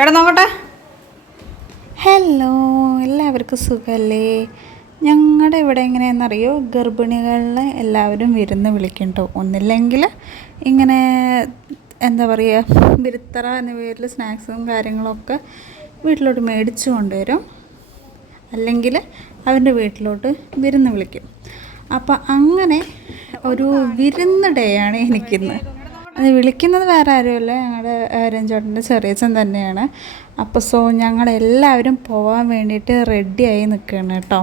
എവിടെ നോക്കട്ടെ? ഹലോ എല്ലാവർക്കും സുഖമല്ലേ ഞങ്ങളുടെ ഇവിടെ എങ്ങനെയാണെന്നറിയോ ഗർഭിണികളിൽ എല്ലാവരും വിരുന്ന് വിളിക്കും കേട്ടോ ഒന്നില്ലെങ്കിൽ ഇങ്ങനെ എന്താ പറയുക ബിരുത്തറ എന്ന പേരിൽ സ്നാക്സും കാര്യങ്ങളൊക്കെ വീട്ടിലോട്ട് മേടിച്ചു കൊണ്ടുവരും. അല്ലെങ്കിൽ അവന്റെ വീട്ടിലോട്ട് വിരുന്ന് വിളിക്കും. അപ്പം അങ്ങനെ ഒരു വിരുന്ന് ഡേ ആണ് എനിക്കിന്ന്. അത് വിളിക്കുന്നത് വേറെ ആരുമല്ല. ഞങ്ങളുടെ രഞ്ജോട്ടന്റെ ചെറിയച്ഛൻ തന്നെയാണ്. അപ്പോൾ സോ ഞങ്ങളെല്ലാവരും പോകാൻ വേണ്ടിയിട്ട് റെഡിയായി നിൽക്കുകയാണ് കേട്ടോ.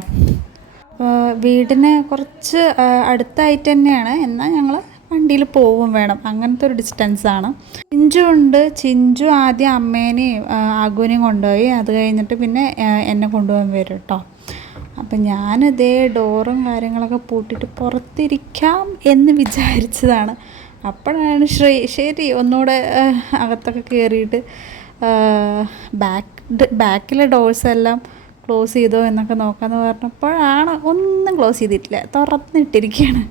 വീടിന് കുറച്ച് അടുത്തായിട്ട് തന്നെയാണ്. എന്നാൽ ഞങ്ങൾ വണ്ടിയിൽ പോവും വേണം. അങ്ങനത്തെ ഒരു ഡിസ്റ്റൻസാണ് ചിഞ്ചു ഉണ്ട്. ചിഞ്ചു ആദ്യം അമ്മേനെയും ആഗുവിനെയും കൊണ്ടുപോയി. അത് കഴിഞ്ഞിട്ട് പിന്നെ എന്നെ കൊണ്ടുപോകാൻ വരും കേട്ടോ. അപ്പം ഞാനിതേ ഡോറും കാര്യങ്ങളൊക്കെ പൂട്ടിയിട്ട് പുറത്തിരിക്കാം എന്ന് വിചാരിച്ചതാണ്. അപ്പോഴാണ് ശ്രീ ശരി ഒന്നുകൂടെ അകത്തൊക്കെ കയറിയിട്ട് ബാക്ക് ബാക്കിലെ ഡോഴ്സ് എല്ലാം ക്ലോസ് ചെയ്തോ എന്നൊക്കെ നോക്കാമെന്ന് പറഞ്ഞപ്പോഴാണ് ഒന്നും ക്ലോസ് ചെയ്തിട്ടില്ല. തുറന്നിട്ടിരിക്കുകയാണ്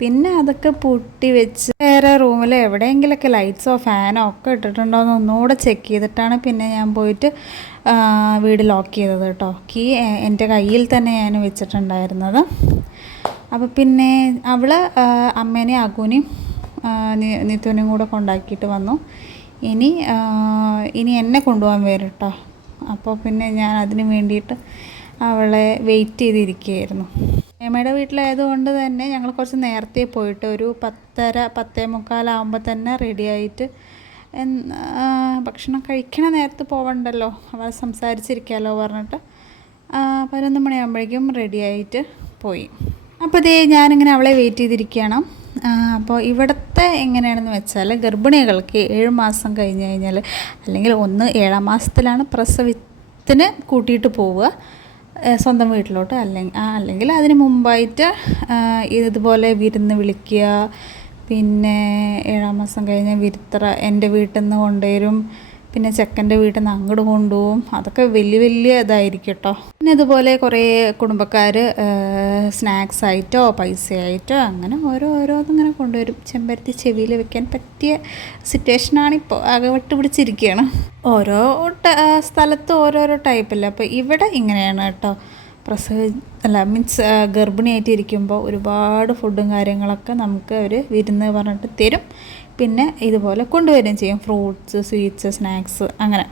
പിന്നെ അതൊക്കെ പൂട്ടി വെച്ച് വേറെ റൂമിൽ എവിടെയെങ്കിലൊക്കെ ലൈറ്റ്സോ ഫാനോ ഒക്കെ ഇട്ടിട്ടുണ്ടോ എന്ന് ഒന്നുകൂടെ ചെക്ക് ചെയ്തിട്ടാണ് പിന്നെ ഞാൻ പോയിട്ട് വീട് ലോക്ക് ചെയ്തത് കേട്ടോ. കീ എന്റെ കയ്യിൽ തന്നെ ഞാൻ വെച്ചിട്ടുണ്ടായിരുന്നത്. അപ്പോൾ പിന്നെ അവൾ അമ്മേനെയും അഗുനെയും നിത്തുവിനെയും കൂടെ കൊണ്ടാക്കിയിട്ട് വന്നു. ഇനി ഇനി എന്നെ കൊണ്ടുപോകാൻ വരും കേട്ടോ അപ്പോൾ പിന്നെ ഞാൻ അതിന് വേണ്ടിയിട്ട് അവളെ വെയിറ്റ് ചെയ്തിരിക്കുകയായിരുന്നു. മേമയുടെ വീട്ടിലായതുകൊണ്ട് തന്നെ ഞങ്ങൾ കുറച്ച് നേരത്തെ പോയിട്ട് ഒരു പത്തര പത്തേ മുക്കാലാവുമ്പോൾ തന്നെ റെഡിയായിട്ട് ഭക്ഷണം കഴിക്കണ നേരത്ത് പോവണ്ടല്ലോ. അവൾ സംസാരിച്ചിരിക്കാമല്ലോ പറഞ്ഞിട്ട് പതിനൊന്ന് മണിയാകുമ്പോഴേക്കും റെഡിയായിട്ട് പോയി. അപ്പോൾ ഇതേ ഞാനിങ്ങനെ അവളെ വെയിറ്റ് ചെയ്തിരിക്കുകയാണ്. ആ, അപ്പോൾ ഇവിടുത്തെ എങ്ങനെയാണെന്ന് വെച്ചാൽ ഗർഭിണികൾക്ക് ഏഴ് മാസം കഴിഞ്ഞ് കഴിഞ്ഞാൽ അല്ലെങ്കിൽ ഒന്ന് ഏഴാം മാസത്തിലാണ് പ്രസവത്തിന് കൂട്ടിയിട്ട് പോവുക സ്വന്തം വീട്ടിലോട്ട് അല്ലെങ്കിൽ അല്ലെങ്കിൽ അതിന് മുമ്പായിട്ട് ഇതുപോലെ വിരുന്ന് വിളിക്കുക പിന്നെ ഏഴാം മാസം കഴിഞ്ഞാൽ വിരുത്തറ എന്റെ വീട്ടിൽ നിന്ന് കൊണ്ടുവരും പിന്നെ ചെക്കന്റെ വീട്ടിൽ നിന്ന് അങ്ങോട്ട് കൊണ്ടുപോകും. അതൊക്കെ വലിയ വലിയ ഇതായിരിക്കും കേട്ടോ. പിന്നെ ഇതുപോലെ കുറേ കുടുംബക്കാർ സ്നാക്സ് ആയിട്ടോ പൈസ ആയിട്ടോ അങ്ങനെ ഓരോ ഓരോന്നിങ്ങനെ കൊണ്ടുവരും. ചെമ്പരത്തി ചെവിയിൽ വെക്കാൻ പറ്റിയ സിറ്റുവേഷനാണ് ഇപ്പോൾ ആകെ വിട്ട് പിടിച്ചിരിക്കുകയാണ് ഓരോ സ്ഥലത്ത് ഓരോരോ ടൈപ്പല്ലേ അപ്പോൾ ഇവിടെ ഇങ്ങനെയാണ് കേട്ടോ. പ്രസവ അല്ല മീൻസ് ഗർഭിണിയായിട്ട് ഇരിക്കുമ്പോൾ ഒരുപാട് ഫുഡും കാര്യങ്ങളൊക്കെ നമുക്ക് അവർ വിരുന്ന് പറഞ്ഞിട്ട് തരും. പിന്നെ ഇതുപോലെ കൊണ്ടുവരികയും ചെയ്യും. ഫ്രൂട്ട്സ് സ്വീറ്റ്സ് സ്നാക്സ് അങ്ങനെ.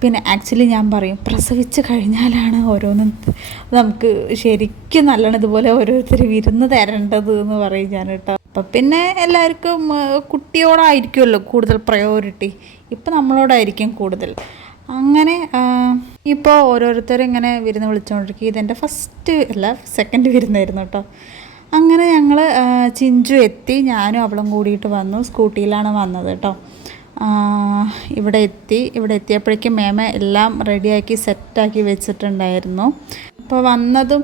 പിന്നെ ആക്ച്വലി ഞാൻ പറയും പ്രസവിച്ച് കഴിഞ്ഞാലാണ് ഓരോന്നും നമുക്ക് ശരിക്കും നല്ലോണം ഇതുപോലെ ഓരോരുത്തർ വിരുന്ന് തരേണ്ടത് എന്ന് പറയും ഞാൻ കേട്ടോ. അപ്പം പിന്നെ എല്ലാവർക്കും കുട്ടിയോടായിരിക്കുമല്ലോ കൂടുതൽ പ്രയോറിറ്റി ഇപ്പം നമ്മളോടായിരിക്കും കൂടുതൽ. അങ്ങനെ ഇപ്പോൾ ഓരോരുത്തരും ഇങ്ങനെ വിരുന്ന് വിളിച്ചുകൊണ്ടിരിക്കും ഇതെന്റെ ഫസ്റ്റ് അല്ല സെക്കൻഡ് വിരുന്നായിരുന്നു കേട്ടോ അങ്ങനെ ഞങ്ങൾ ചിഞ്ചു എത്തി. ഞാനും അവളും കൂടിയിട്ട് വന്നു. സ്കൂട്ടിയിലാണ് വന്നത് കേട്ടോ ഇവിടെ എത്തി. ഇവിടെ എത്തിയപ്പോഴേക്കും മേമ എല്ലാം റെഡിയാക്കി സെറ്റാക്കി വെച്ചിട്ടുണ്ടായിരുന്നു. അപ്പോൾ വന്നതും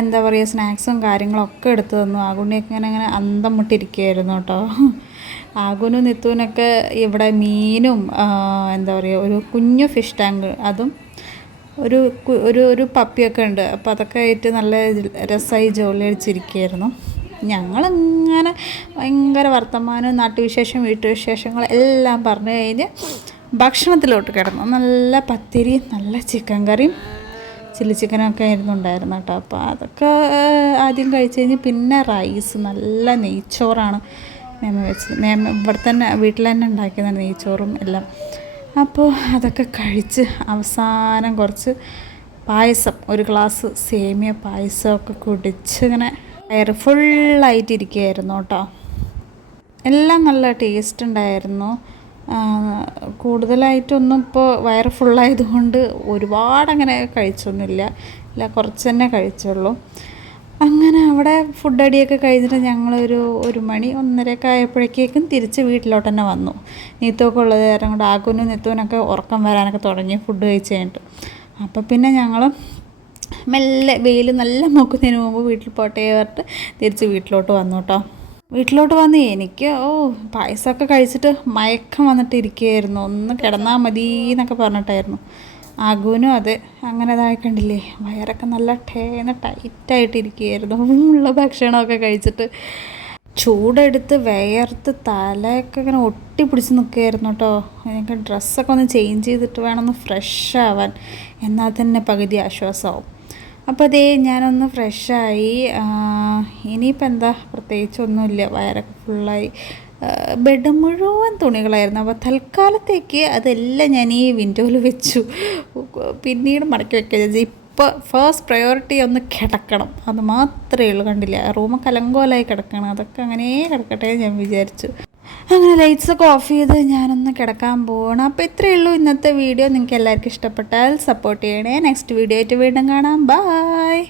എന്താ പറയുക സ്നാക്സും കാര്യങ്ങളൊക്കെ എടുത്തു തന്നു. ആകുണ്ണിയൊക്കെ ഇങ്ങനെ ഇങ്ങനെ അന്തം മുട്ടിരിക്കുകയായിരുന്നു കേട്ടോ ആകുനും നിത്തുവിനൊക്കെ ഇവിടെ മീനും എന്താ പറയുക ഒരു കുഞ്ഞു ഫിഷ് ടാങ്ക് അതും ഒരു ഒരു ഒരു പപ്പിയൊക്കെ ഉണ്ട്. അപ്പോൾ അതൊക്കെ ആയിട്ട് നല്ല രസമായി ജോലി അടിച്ചിരിക്കുകയായിരുന്നു. ഞങ്ങളിങ്ങനെ ഭയങ്കര വർത്തമാനവും നാട്ടുവിശേഷം വീട്ടുവിശേഷങ്ങൾ എല്ലാം പറഞ്ഞു കഴിഞ്ഞ് ഭക്ഷണത്തിലോട്ട് കിടന്നു. നല്ല പത്തിരി നല്ല ചിക്കൻ കറിയും ചില്ലി ചിക്കനൊക്കെ ആയിരുന്നു ഉണ്ടായിരുന്നു കേട്ടോ. അപ്പോൾ അതൊക്കെ ആദ്യം കഴിച്ച് കഴിഞ്ഞ് പിന്നെ റൈസ് നല്ല നെയ്ച്ചോറാണ്. മേമ വെച്ചത്. മേമ ഇവിടെ തന്നെ വീട്ടിൽ തന്നെ ഉണ്ടാക്കിയതാണ് നെയ്ച്ചോറും എല്ലാം. അപ്പോൾ അതൊക്കെ കഴിച്ച് അവസാനം കുറച്ച് പായസം ഒരു ഗ്ലാസ് സേമിയ പായസമൊക്കെ കുടിച്ച് ഇങ്ങനെ വയറ് ഫുള്ളായിട്ട് ഇരിക്കുകയായിരുന്നു കേട്ടോ. എല്ലാം നല്ല ടേസ്റ്റ് ഉണ്ടായിരുന്നു. കൂടുതലായിട്ടൊന്നും ഇപ്പോൾ വയറ് ഫുള്ളായതുകൊണ്ട് ഒരുപാടങ്ങനെ കഴിച്ചൊന്നുമില്ല. ഇല്ല കുറച്ച് തന്നെ കഴിച്ചുള്ളൂ. അങ്ങനെ അവിടെ ഫുഡ് അടിയൊക്കെ കഴിഞ്ഞിട്ട് ഞങ്ങളൊരു ഒരു മണി ഒന്നരയൊക്കെ ആയപ്പോഴേക്കും തിരിച്ച് വീട്ടിലോട്ട് തന്നെ വന്നു. നീത്തൊക്കെ ഉള്ളത് നേരം കൊണ്ട് ആക്കുനും നീത്തുവിനൊക്കെ ഉറക്കം വരാനൊക്കെ തുടങ്ങി ഫുഡ് കഴിച്ച് കഴിഞ്ഞിട്ട്. അപ്പോൾ പിന്നെ ഞങ്ങൾ മെല്ലെ വെയിൽ നല്ല നോക്കുന്നതിന് മുമ്പ് വീട്ടിൽ പോട്ടെ പറഞ്ഞിട്ട് തിരിച്ച് വീട്ടിലോട്ട് വന്നു കേട്ടോ വീട്ടിലോട്ട് വന്ന് എനിക്ക് ഓ പായസമൊക്കെ കഴിച്ചിട്ട് മയക്കം വന്നിട്ട് ഇരിക്കുകയായിരുന്നു ഒന്ന് കിടന്നാൽ മതി എന്നൊക്കെ പറഞ്ഞിട്ടായിരുന്നു. ആഗുനും അതെ അങ്ങനെ ഇതായിക്കണ്ടില്ലേ വയറൊക്കെ നല്ല ടേന്ന് ടൈറ്റായിട്ട് ഇരിക്കുകയായിരുന്നു ഉള്ള ഭക്ഷണമൊക്കെ കഴിച്ചിട്ട് ചൂടെടുത്ത് വിയർത്ത് തലയൊക്കെ ഇങ്ങനെ ഒട്ടിപ്പിടിച്ച് നിൽക്കുകയായിരുന്നു കേട്ടോ. എനിക്ക് ഡ്രസ്സൊക്കെ ഒന്ന് ചേഞ്ച് ചെയ്തിട്ട് വേണം ഫ്രഷ് ആവാൻ. എന്നാൽ തന്നെ പകുതി ആശ്വാസമാവും. അപ്പോൾ അതേ ഞാനൊന്ന് ഫ്രഷായി ഇനിയിപ്പോൾ എന്താ? പ്രത്യേകിച്ച് ഒന്നുമില്ല. വയറൊക്കെ ഫുള്ളായി ബെഡ് മുഴുവൻ തുണികളായിരുന്നു. അപ്പോൾ തൽക്കാലത്തേക്ക് അതെല്ലാം ഞാൻ ഈ വിൻഡോയിൽ വെച്ചു. പിന്നീട് മടക്കി വെക്കുക ഇപ്പോൾ ഫസ്റ്റ് പ്രയോറിറ്റി ഒന്ന് കിടക്കണം. അത് മാത്രമേ ഉള്ളൂ. കണ്ടില്ല? റൂം കലങ്കോലായി കിടക്കണം. അതൊക്കെ അങ്ങനെ കിടക്കട്ടെ ഞാൻ വിചാരിച്ചു. അങ്ങനെ ലൈറ്റ്സൊക്കെ ഓഫ് ചെയ്ത് ഞാനൊന്ന് കിടക്കാൻ പോകണം അപ്പോൾ ഇത്രയേ ഉള്ളൂ ഇന്നത്തെ വീഡിയോ നിങ്ങൾക്ക് എല്ലാവർക്കും ഇഷ്ടപ്പെട്ടാൽ സപ്പോർട്ട് ചെയ്യണേ. നെക്സ്റ്റ് വീഡിയോ ആയിട്ട് വീണ്ടും കാണാം. ബായ്